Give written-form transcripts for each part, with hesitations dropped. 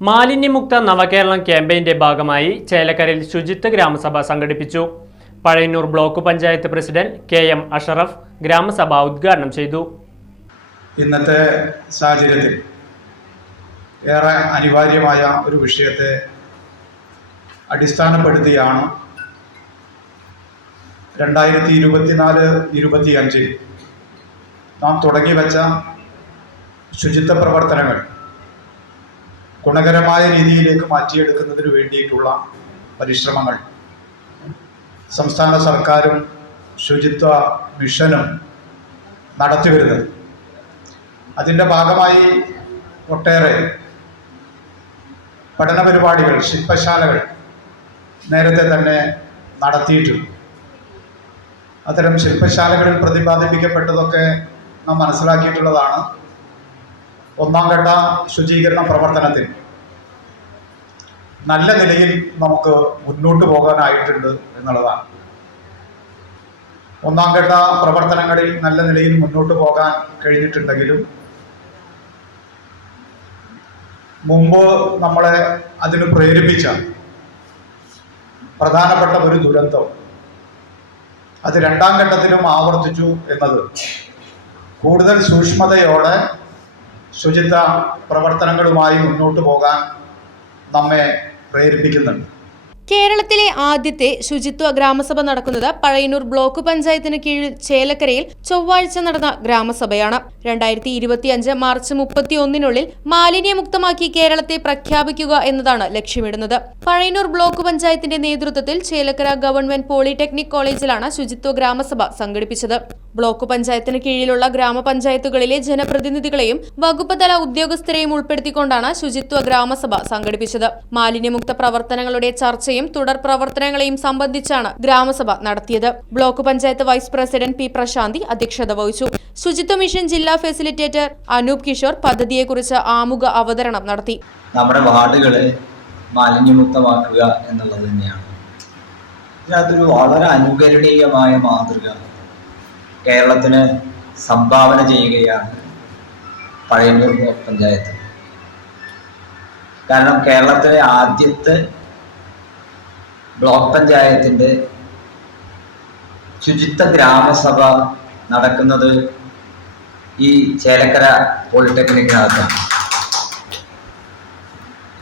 മാലിന്യമുക്ത നവകേരളം ക്യാമ്പയിന്റെ ഭാഗമായി ചേലക്കരയിൽ ശുചിത്വ ഗ്രാമസഭ സംഘടിപ്പിച്ചു. Pazhayannur block panchayat president KM Ashraf ഗ്രാമസഭ ഉദ്ഘാടനം ചെയ്തു. ഇന്നത്തെ സാഹചര്യത്തിൽ ഏറെ അനിവാര്യമായ ഒരു വിഷയത്തെ അടിസ്ഥാനപ്പെടുത്തിയാണ് 2024-25 നാം തുടങ്ങിവെച്ച ശുചിത്വ പ്രവർത്തനങ്ങൾ ഗുണകരമായ രീതിയിലേക്ക് മാറ്റിയെടുക്കുന്നതിന് വേണ്ടിയിട്ടുള്ള പരിശ്രമങ്ങൾ സംസ്ഥാന സർക്കാരും ശുചിത്വ മിഷനും നടത്തിവരുന്നത്. അതിൻ്റെ ഭാഗമായി ഒട്ടേറെ പഠന പരിപാടികൾ, ശില്പശാലകൾ നേരത്തെ തന്നെ നടത്തിയിട്ടുണ്ട്. അത്തരം ശില്പശാലകളിൽ പ്രതിപാദിപ്പിക്കപ്പെട്ടതൊക്കെ നാം മനസ്സിലാക്കിയിട്ടുള്ളതാണ്. ഒന്നാം ഘട്ട ശുചീകരണ പ്രവർത്തനത്തിൽ നല്ല നിലയിൽ നമുക്ക് മുന്നോട്ട് പോകാനായിട്ടുണ്ട് എന്നുള്ളതാണ്. ഒന്നാം ഘട്ട പ്രവർത്തനങ്ങളിൽ നല്ല നിലയിൽ മുന്നോട്ട് പോകാൻ കഴിഞ്ഞിട്ടുണ്ടെങ്കിലും മുമ്പ് നമ്മളെ അതിന് പ്രേരിപ്പിച്ച പ്രധാനപ്പെട്ട ഒരു ദുരന്തം അത് രണ്ടാം ഘട്ടത്തിലും ആവർത്തിച്ചു എന്നത് കൂടുതൽ സൂക്ഷ്മതയോടെ ശുചിത്വ പ്രവർത്തനങ്ങളുമായി മുന്നോട്ട് പോകാൻ നമ്മെ പ്രേരിപ്പിക്കുന്നുണ്ട്. കേരളത്തിലെ ആദ്യത്തെ ശുചിത്വ ഗ്രാമസഭ നടക്കുന്നത് പഴയന്നൂർ ബ്ലോക്ക് പഞ്ചായത്തിന് കീഴിൽ ചേലക്കരയിൽ ചൊവ്വാഴ്ച നടന്ന ഗ്രാമസഭയാണ്. 2025 മാർച്ച് 31-നുള്ളിൽ മാലിന്യമുക്തമാക്കി കേരളത്തെ പ്രഖ്യാപിക്കുക എന്നതാണ് ലക്ഷ്യമിടുന്നത്. പഴയന്നൂർ ബ്ലോക്ക് പഞ്ചായത്തിന്റെ നേതൃത്വത്തിൽ ചേലക്കര ഗവൺമെന്റ് പോളിടെക്നിക് കോളേജിലാണ് ശുചിത്വ ഗ്രാമസഭ സംഘടിപ്പിച്ചത്. ബ്ലോക്ക് പഞ്ചായത്തിന് കീഴിലുള്ള ഗ്രാമപഞ്ചായത്തുകളിലെ ജനപ്രതിനിധികളെയും വകുപ്പ് തല ഉദ്യോഗസ്ഥരെയും ഉൾപ്പെടുത്തിക്കൊണ്ടാണ് ശുചിത്വ ഗ്രാമസഭ സംഘടിപ്പിച്ചത്. മാലിന്യമുക്ത പ്രവർത്തനങ്ങളുടെ ചർച്ചയും തുടർ പ്രവർത്തനങ്ങളെയും സംബന്ധിച്ചാണ് ഗ്രാമസഭ നടത്തിയത്. Block panchayat vice president P. Prashanti അധ്യക്ഷത വഹിച്ചു. ശുചിത്വ മിഷൻ ജില്ലാ ഫെസിലിറ്റേറ്റർ അനൂപ് കിഷോർ പദ്ധതിയെക്കുറിച്ച് ആമുഖ അവതരണം നടത്തി. നമ്മുടെ വാർഡുകളെ മാലിന്യമുക്തമാക്കുക എന്നുള്ളത് തന്നെയാണ് ഇതിനകത്തൊരു വളരെ അനുകരണീയമായ മാതൃക കേരളത്തിന് സംഭാവന ചെയ്യുകയാണ് പഴയന്നൂർ ബ്ലോക്ക് പഞ്ചായത്ത്. കാരണം കേരളത്തിലെ ആദ്യത്തെ ബ്ലോക്ക് പഞ്ചായത്തിൻ്റെ ശുചിത്വ ഗ്രാമസഭ നടക്കുന്നത് ഈ ചേലക്കര പോളിടെക്നിക്കിനകത്താണ്.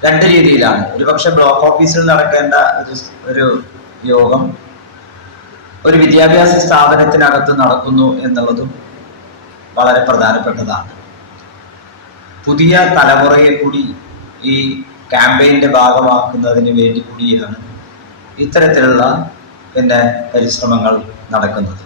രണ്ട് രീതിയിലാണ്. ഒരുപക്ഷെ ബ്ലോക്ക് ഓഫീസിൽ നടക്കേണ്ട ഒരു യോഗം ഒരു വിദ്യാഭ്യാസ സ്ഥാപനത്തിനകത്ത് നടക്കുന്നു എന്നുള്ളതും വളരെ പ്രധാനപ്പെട്ടതാണ്. പുതിയ തലമുറയെ കൂടി ഈ ക്യാമ്പയിൻ്റെ ഭാഗമാക്കുന്നതിന് വേണ്ടി കൂടിയാണ് ഇത്തരത്തിലുള്ള പരിശ്രമങ്ങൾ നടക്കുന്നത്.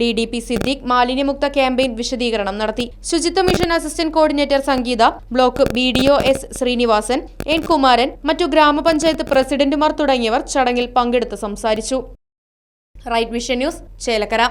DDP സിദ്ദീഖ് മാലിന്യമുക്ത ക്യാമ്പയിൻ വിശദീകരണം നടത്തി. ശുചിത്വ mission assistant coordinator Sangeetha, block BDO S. Srinivasan, N. Kumaran, മറ്റു ഗ്രാമപഞ്ചായത്ത് പ്രസിഡന്റുമാർ തുടങ്ങിയവർ ചടങ്ങിൽ പങ്കെടുത്ത് സംസാരിച്ചു. Right vision news, Chelakkara.